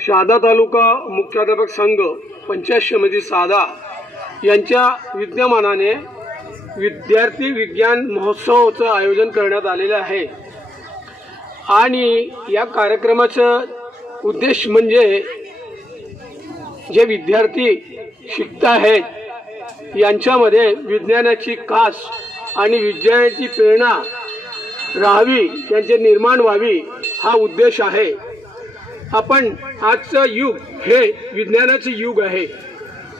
शहादा तालुका मुख्याध्यापक संघ पंचायत समिती सादा यांच्या विद्यमानाने विद्यार्थी विज्ञान महोत्सवाचं आयोजन करण्यात आलेलं आहे आणि या कार्यक्रमाचा उद्देश म्हणजे जे विद्यार्थी शिकत आहेत यांच्यामध्ये विज्ञानाची कास आणि विज्ञानाची प्रेरणा राहावी, त्यांचे निर्माण व्हावी हा उद्देश आहे। आपण आजचं युग हे विज्ञानाचे युग आहे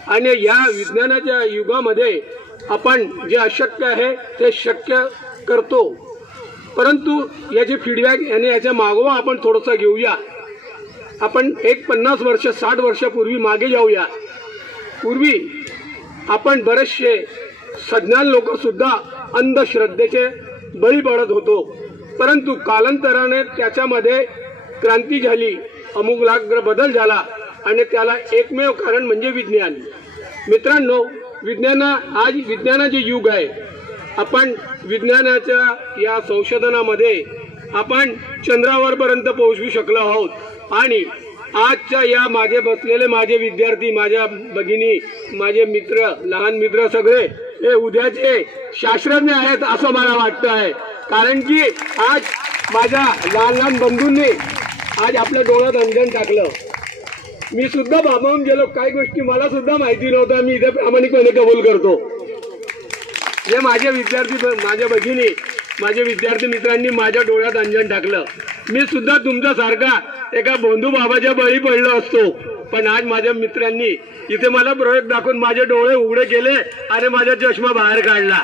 आणि या विज्ञानाच्या युगामध्ये आपण जे अशक्य आहे ते शक्य करतो, परंतु याचे फीडबॅक आणि याचा मागोवा आपण थोडंसं घेऊया। आपण 50 वर्ष 60 वर्षापूर्वी मागे जाऊया। पूर्वी आपण बरेचसे सज्ञान लोकसुद्धा अंधश्रद्धेचे बळी पडत होतो, परंतु कालांतराने त्याच्यामध्ये क्रांती झाली, आमूलाग्र बदल झाला आणि त्याला एकमेव कारण म्हणजे विज्ञान। मित्रांनो, आज विज्ञानाचे युग आहे। आपण विज्ञानाच्या या संशोधनामध्ये आपण चंद्रावरपर्यंत पोहोचू शकलो आहोत आणि आजच्या या मागे बसलेले माझे विद्यार्थी, माझ्या भगिनी, माझे मित्र, लहान मित्र सगळे हे उद्याचे शास्त्रज्ञ आहेत असं मला वाटतं आहे। कारण की आज माझ्या लहान लहान बंधूंनी आज आपल्या डोळ्यात अंजन टाकलं। मी सुद्धा भांबावून गेलो, काही गोष्टी मला सुद्धा माहिती नव्हत्या, मी इथे प्रामाणिकपणे कबूल करतो। हे माझे विद्यार्थी, माझ्या भगिनी, माझे विद्यार्थी मित्रांनी माझ्या डोळ्यात अंजन टाकलं। मी सुद्धा तुमच्यासारखा एका बंधू बाबाच्या बळी पडलो असतो, पण आज माझ्या मित्रांनी इथे मला प्रयोग दाखवून माझे डोळे उघडे केले आणि माझा चष्मा बाहेर काढला।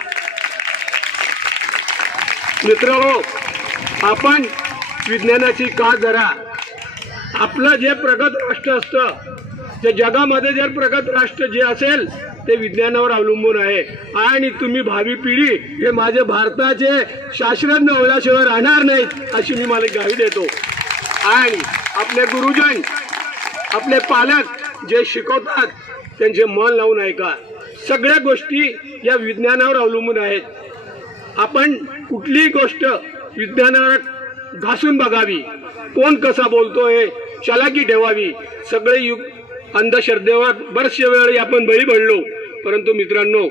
मित्रहो, आपण विज्ञानाची कास धरा। आपलं जे प्रगत राष्ट्र असतं, जे जगामध्ये जे प्रगत राष्ट्र जे असेल ते विज्ञानावर अवलंबून आहे आणि तुम्ही भावी पिढी हे माझे भारताचे शास्त्रज्ञ होण्याशिवाय राहणार नाहीत अशी मी मला ग्वाही देतो। आणि आपले गुरुजन, आपले पालक जे शिकवतात त्यांचे मन लावून ऐका। सगळ्या गोष्टी या विज्ञानावर अवलंबून आहेत। आपण कुठलीही गोष्ट विज्ञानावर घासून बघावी, कोण कसा बोलतोय चलाकी ठेवावी। सगळे युग अंधश्रद्धेवर बरेचशे वेळी आपण बळी पडलो, परंतु मित्रांनो,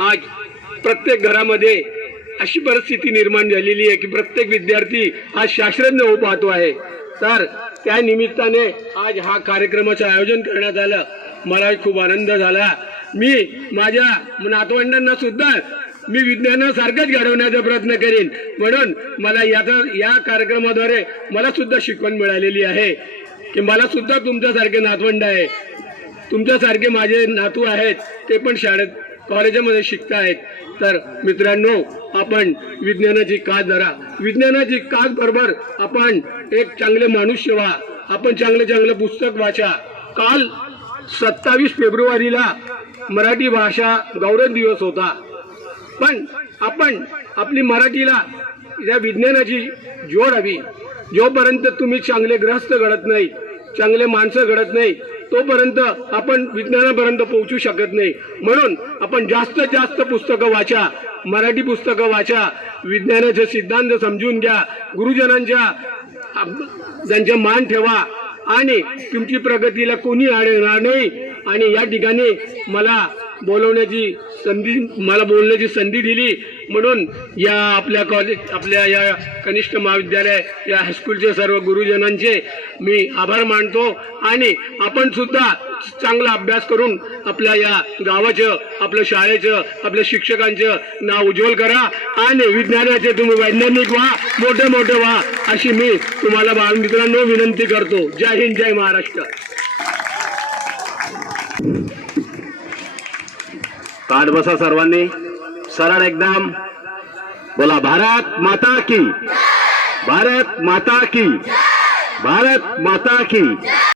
आज प्रत्येक घरामध्ये अशी परिस्थिती निर्माण झालेली आहे की प्रत्येक विद्यार्थी आज शास्त्रज्ञ होऊ पाहतो आहे। तर त्या निमित्ताने आज हा कार्यक्रमाचं आयोजन करण्यात आलं, मला खूप आनंद झाला। मी माझ्या नातवंडांना सुद्धा मी विज्ञानासारखंच घडवण्याचा प्रयत्न करेन, म्हणून मला या कार्यक्रमाद्वारे मला सुद्धा शिकवण मिळालेली आहे की मला सुद्धा तुमच्यासारखे नातवंड आहे, तुमच्यासारखे माझे नातू आहेत, ते पण शाळेत कॉलेजामध्ये शिकत आहेत। तर मित्रांनो, आपण विज्ञानाची कास धरा। विज्ञानाची कास बरोबर आपण एक चांगले मनुष्य व्हा, आपण चांगले पुस्तक वाचा। काल 27 फेब्रुवारीला मराठी भाषा गौरव दिवस होता, पण आपण आपली मराठीला या विज्ञानाची जोड हवी। जोपर्यंत तुम्ही चांगले ग्रस्त घडत नाही, चांगले माणसं घडत नाही, तोपर्यंत आपण विज्ञानापर्यंत पोहोचू शकत नाही। म्हणून आपण जास्तीत जास्त पुस्तकं वाचा, मराठी पुस्तकं वाचा, विज्ञानाचे सिद्धांत समजून घ्या, गुरुजनांच्या त्यांचा मान ठेवा आणि तुमची प्रगतीला कोणी अडवणार नाही। आणि या ठिकाणी मला बोलण्याची संधी दिली, म्हणून या आपल्या या कनिष्ठ महाविद्यालय या हायस्कूलचे सर्व गुरुजनांचे मी आभार मानतो। आणि आपण सुद्धा चांगला अभ्यास करून आपल्या या गावाचं, आपल्या शाळेचं, आपल्या शिक्षकांचं नाव उज्ज्वल करा आणि विज्ञानाचे तुम्ही वैज्ञानिक व्हा, मोठे व्हा अशी मी तुम्हाला बाळमित्रांनो विनंती करतो। जय हिंद, जय महाराष्ट्र। ताठ बसा सर्वांनी, सरळ एकदम बोला, भारत माता की, भारत माता की, भारत माता की।